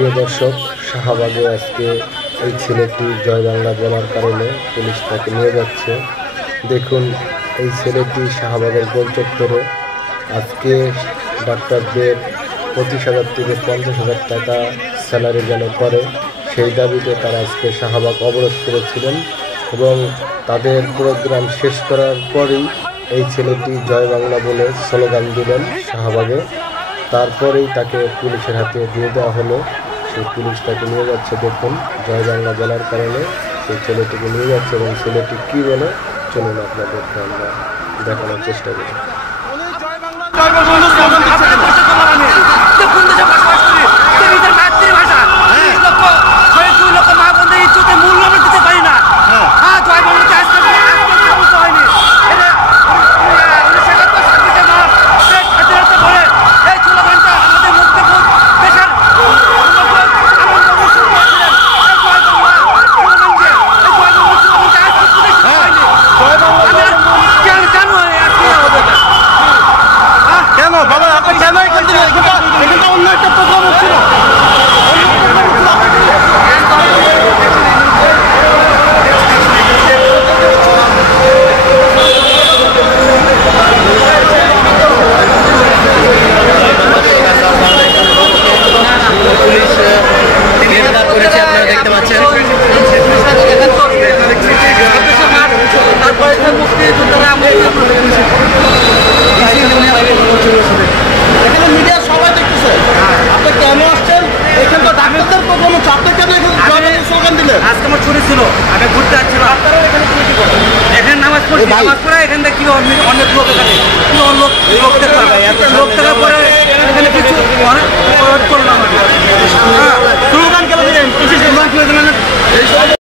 প্রিয় দর্শক, শাহবাগে আজকে এই ছেলেটি জয় বাংলা বলার কারণে পুলিশ তাকে নিয়ে যাচ্ছে। দেখুন, এই ছেলেটি শাহবাগের গোল চত্বরে আজকে ডাক্তারদের 25,000 থেকে 50,000 টাকা স্যালারি যেন করে, সেই দাবিতে তারা আজকে শাহবাগ অবরোধ করেছিলেন এবং তাদের প্রোগ্রাম শেষ করার পরেই এই ছেলেটি জয় বাংলা বলে স্লোগান দিলেন শাহবাগে। তারপরেই তাকে পুলিশের হাতে দিয়ে দেওয়া হলো। সেই পুলিশ তাকে নিয়ে যাচ্ছে। দেখুন, জয় বাংলা বলার কারণে সেই ছেলেটিকে নিয়ে যাচ্ছে এবং ছেলেটি কী বলে চলুন আপনাদেরকে আমরা দেখানোর চেষ্টা করি। আজকে আমার ছুটি ছিল, আমি ঘুরতে আসছিল, এখানে নামাজ পড়ছি, নামাজ পড়ে এখান থেকে অনেক লোক এখানে লোক দেখার পরে এখানে কিছু করলাম।